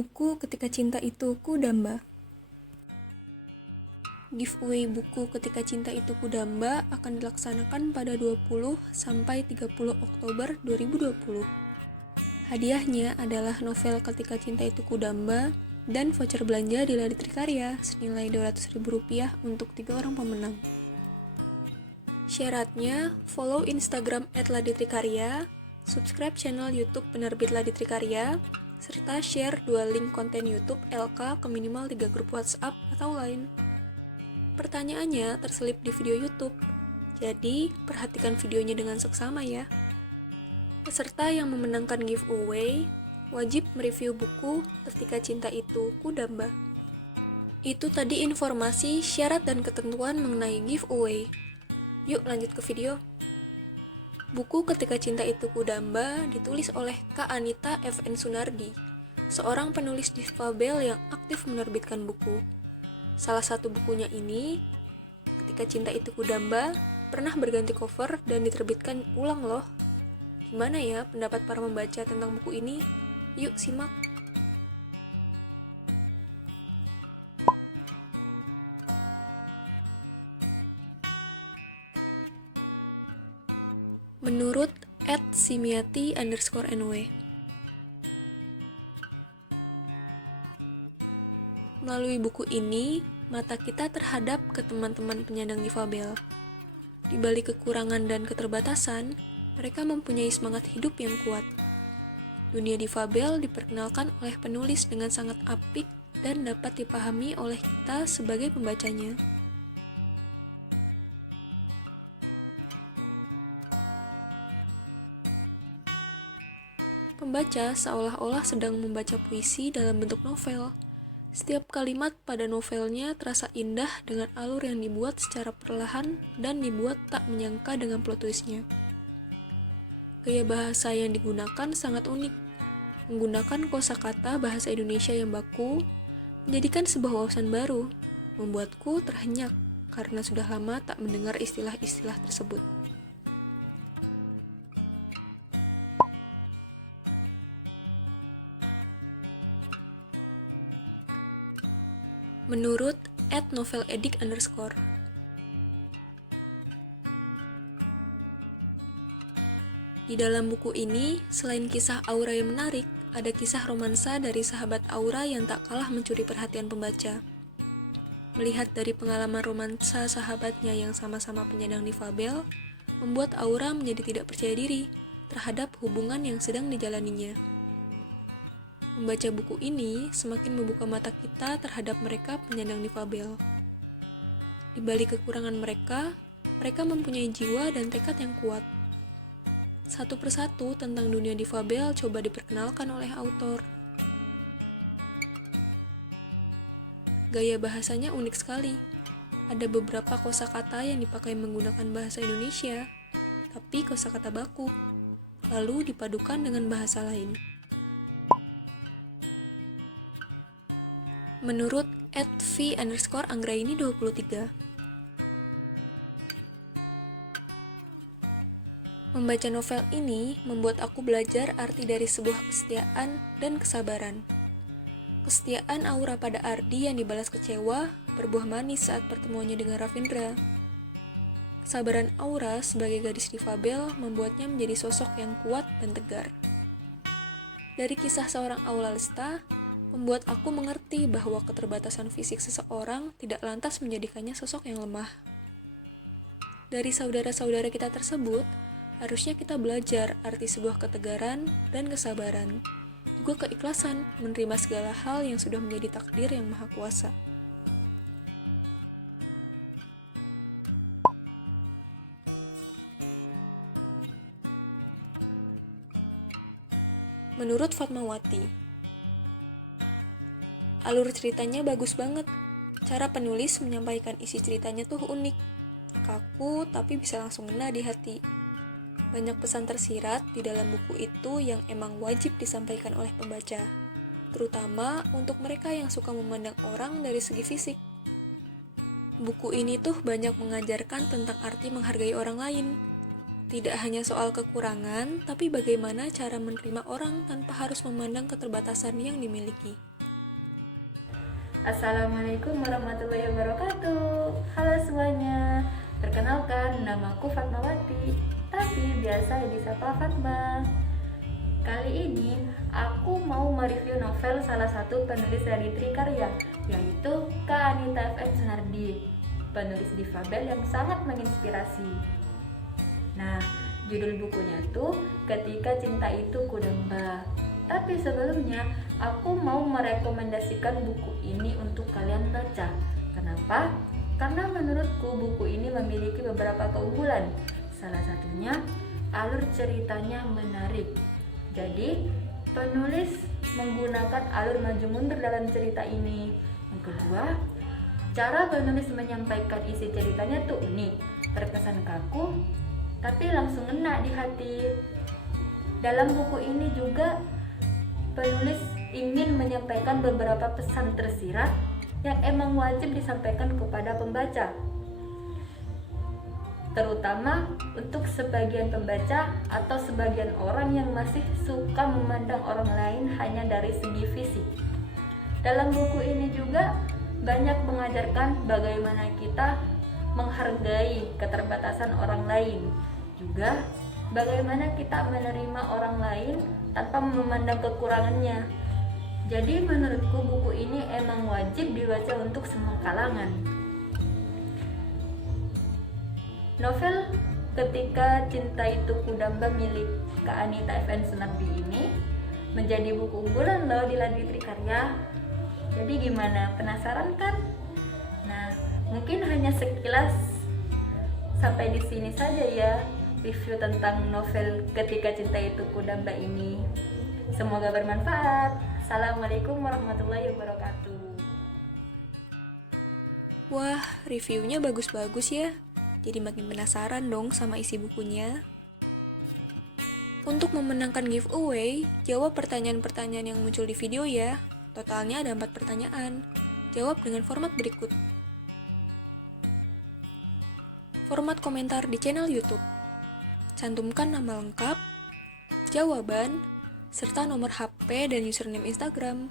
Buku Ketika Cinta Itu Kudamba. Giveaway buku Ketika Cinta Itu Kudamba akan dilaksanakan pada 20 sampai 30 Oktober 2020. Hadiahnya adalah novel Ketika Cinta Itu Kudamba dan voucher belanja di Ladi Trikarya senilai Rp200.000 untuk 3 orang pemenang. Syaratnya, follow Instagram @laditrikarya, subscribe channel YouTube Penerbit Ladi Trikarya, serta share 2 link konten YouTube LK ke minimal 3 grup WhatsApp atau lain. Pertanyaannya terselip di video YouTube, jadi perhatikan videonya dengan seksama ya. Peserta yang memenangkan giveaway wajib mereview buku Ketika Cinta Itu Kudamba. Itu tadi informasi, syarat dan ketentuan mengenai giveaway. Yuk lanjut ke video. Buku Ketika Cinta Itu Kudamba ditulis oleh Kak Anita F.N. Sunardi, seorang penulis difabel yang aktif menerbitkan buku. Salah satu bukunya ini, Ketika Cinta Itu Kudamba, pernah berganti cover dan diterbitkan ulang loh. Gimana ya pendapat para pembaca tentang buku ini? Yuk simak. Menurut @simiati_nw. Melalui buku ini, mata kita terhadap ke teman-teman penyandang difabel. Di balik kekurangan dan keterbatasan, mereka mempunyai semangat hidup yang kuat. Dunia difabel diperkenalkan oleh penulis dengan sangat apik dan dapat dipahami oleh kita sebagai pembacanya. Pembaca seolah-olah sedang membaca puisi dalam bentuk novel. Setiap kalimat pada novelnya terasa indah dengan alur yang dibuat secara perlahan dan dibuat tak menyangka dengan plot twist-nya. Gaya bahasa yang digunakan sangat unik. Menggunakan kosakata bahasa Indonesia yang baku, menjadikan sebuah wawasan baru, membuatku terhenyak karena sudah lama tak mendengar istilah-istilah tersebut. Menurut @noveledik_. Di dalam buku ini, selain kisah Aura yang menarik, ada kisah romansa dari sahabat Aura yang tak kalah mencuri perhatian pembaca. Melihat dari pengalaman romansa sahabatnya yang sama-sama penyandang difabel, membuat Aura menjadi tidak percaya diri terhadap hubungan yang sedang dijalaninya. Membaca buku ini semakin membuka mata kita terhadap mereka penyandang difabel. Di balik kekurangan mereka mempunyai jiwa dan tekad yang kuat. Satu persatu tentang dunia difabel coba diperkenalkan oleh autor. Gaya bahasanya unik sekali. Ada beberapa kosakata yang dipakai menggunakan bahasa Indonesia, tapi kosakata baku, lalu dipadukan dengan bahasa lain. Menurut @v_anggraini23. Membaca novel ini membuat aku belajar arti dari sebuah kesetiaan dan kesabaran. Kesetiaan Aura pada Ardi yang dibalas kecewa berbuah manis saat pertemuannya dengan Ravindra. Kesabaran Aura sebagai gadis difabel membuatnya menjadi sosok yang kuat dan tegar. Dari kisah seorang Aula Lesta, membuat aku mengerti bahwa keterbatasan fisik seseorang tidak lantas menjadikannya sosok yang lemah. Dari saudara-saudara kita tersebut, harusnya kita belajar arti sebuah ketegaran dan kesabaran, juga keikhlasan menerima segala hal yang sudah menjadi takdir yang maha kuasa. Menurut Fatmawati, alur ceritanya bagus banget. Cara penulis menyampaikan isi ceritanya tuh unik. Kaku tapi bisa langsung ngena di hati. Banyak pesan tersirat di dalam buku itu yang emang wajib disampaikan oleh pembaca, terutama untuk mereka yang suka memandang orang dari segi fisik. Buku ini tuh banyak mengajarkan tentang arti menghargai orang lain. Tidak hanya soal kekurangan, tapi bagaimana cara menerima orang tanpa harus memandang keterbatasan yang dimiliki. Assalamualaikum warahmatullahi wabarakatuh. Halo semuanya. Perkenalkan, namaku Fatmawati, tapi biasa disapa Fatma. Kali ini aku mau mereview novel salah satu penulis dari Trikarya, yaitu Kak Anita F.N. Sunardi, penulis difabel yang sangat menginspirasi. Nah, judul bukunya tuh Ketika Cinta Itu Kudamba. Tapi sebelumnya, aku mau merekomendasikan buku ini untuk kalian baca. Kenapa? Karena menurutku buku ini memiliki beberapa keunggulan. Salah satunya, alur ceritanya menarik. Jadi, penulis menggunakan alur maju mundur dalam cerita ini. Yang kedua, cara penulis menyampaikan isi ceritanya tuh unik, terkesan kaku, tapi langsung ngena di hati. Dalam buku ini juga penulis ingin menyampaikan beberapa pesan tersirat yang emang wajib disampaikan kepada pembaca, terutama untuk sebagian pembaca atau sebagian orang yang masih suka memandang orang lain hanya dari segi fisik. Dalam buku ini juga banyak mengajarkan bagaimana kita menghargai keterbatasan orang lain, juga bagaimana kita menerima orang lain tanpa memandang kekurangannya. Jadi menurutku buku ini emang wajib dibaca untuk semua kalangan. Novel Ketika Cinta Itu Kudamba milik Kak Anita F.N. Sunardi ini menjadi buku unggulan loh di Ladwi Trikarya. Jadi gimana? Penasaran kan? Nah, mungkin hanya sekilas sampai di sini saja ya review tentang novel Ketika Cinta Itu Kudamba ini. Semoga bermanfaat. Assalamualaikum warahmatullahi wabarakatuh. Wah, reviewnya bagus-bagus ya. Jadi makin penasaran dong sama isi bukunya. Untuk memenangkan giveaway, jawab pertanyaan-pertanyaan yang muncul di video ya. Totalnya ada 4 pertanyaan. Jawab dengan format berikut. Format komentar di channel YouTube. Cantumkan nama lengkap, jawaban, serta nomor HP dan username Instagram.